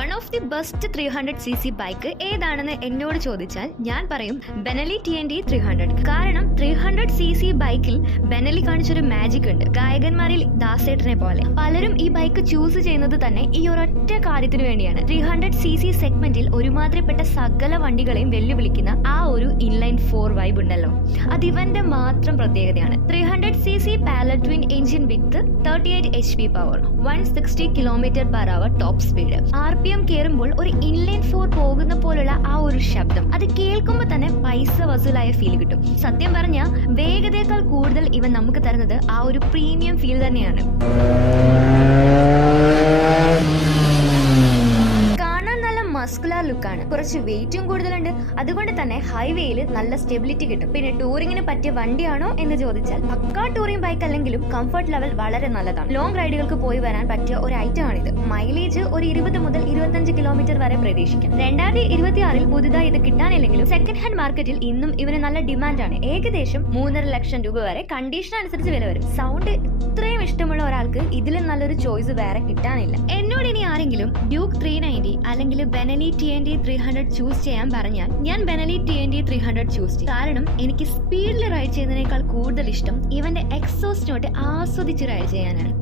One of the best 300cc bike ഏതാണെന്ന് എന്നോട് ചോദിച്ചാൽ ഞാൻ പറയും ബെനലി TNT 300. കാരണം 300cc ബൈക്കിൽ ബെനലി കാണിച്ചൊരു മാജിക് ഉണ്ട്. ഗായകന്മാരിൽ ദാസേട്ടനെ പോലെ പലരും ഈ ബൈക്ക് ചൂസ് ചെയ്യുന്നത് തന്നെ ഈ ഒരൊറ്റ കാര്യത്തിന് വേണ്ടിയാണ്. 300cc സെഗ്മെന്റിൽ ഒരുമാതിരിപ്പെട്ട സകല വണ്ടികളെയും വെല്ലുവിളിക്കുന്ന ആ ഒരു ഇൻലൈൻ 4 വൈബ് ഉണ്ടല്ലോ, അത് ഇവന്റെ മാത്രം പ്രത്യേകതയാണ്. 300cc പാരലൽ ട്വിൻ എഞ്ചിൻ വിത്ത് 38 HP power, 160 km/h top speed, RPM കയറുമ്പോൾ ഒരു ഇൻലൈൻ 4 പോകുന്ന പോലുള്ള ആ ഒരു ശബ്ദം, അത് കേൾക്കുമ്പോൾ തന്നെ പൈസ വസൂലായ ഫീൽ കിട്ടും. സത്യം പറഞ്ഞാൽ വേഗതയേക്കാൾ കൂടുതൽ ഇവൻ നമുക്ക് തരുന്നത് ആ ഒരു പ്രീമിയം ഫീൽ തന്നെയാണ്. മസ്കുലർ ലുക്കാണ്, കുറച്ച് വെയിറ്റും കൂടുതലുണ്ട്. അതുകൊണ്ട് തന്നെ ഹൈവേയിൽ നല്ല സ്റ്റെബിലിറ്റി കിട്ടും. പിന്നെ ടൂറിങ്ങിന് പറ്റിയ വണ്ടിയാണോ എന്ന് ചോദിച്ചാൽ പക്കാ ടൂറിംഗ് ബൈക്ക് അല്ലെങ്കിലും കംഫർട്ട് ലെവൽ വളരെ നല്ലതാണ്. ലോങ് റൈഡുകൾക്ക് പോയി വരാൻ പറ്റിയ ഒരു ഐറ്റം ആണിത്. മൈലേജ് ഒരു 20 മുതൽ 25 കിലോമീറ്റർ വരെ പ്രതീക്ഷിക്കാം. 2026 പുതുതായി ഇത് കിട്ടാനില്ലെങ്കിലും സെക്കൻഡ് ഹാൻഡ് മാർക്കറ്റിൽ ഇന്നും ഇവന് നല്ല ഡിമാൻഡാണ്. ഏകദേശം 3.5 ലക്ഷം രൂപ വരെ കണ്ടീഷൻ അനുസരിച്ച് വില വരും. സൗണ്ട് ഇത്രയും ഇഷ്ടമുള്ള ഒരാൾക്ക് ഇതിലും നല്ലൊരു ചോയ്സ് വേറെ കിട്ടാനില്ല. എന്നോട് ഇനി ആരെങ്കിലും ഡ്യൂക്ക് 390 അല്ലെങ്കിൽ ബെനലി TNT 300 ചൂസ് ചെയ്യാൻ പറഞ്ഞാൽ ഞാൻ ബെനലി TNT 300 ചൂസ് ചെയ്യും. കാരണം എനിക്ക് സ്പീഡിൽ റൈഡ് ചെയ്യുന്നതിനേക്കാൾ കൂടുതൽ ഇഷ്ടം ഇവന്റെ എക്സോസ്റ്റ് നോട്ട് ആസ്വദിച്ച് റൈഡ് ചെയ്യാനാണ്.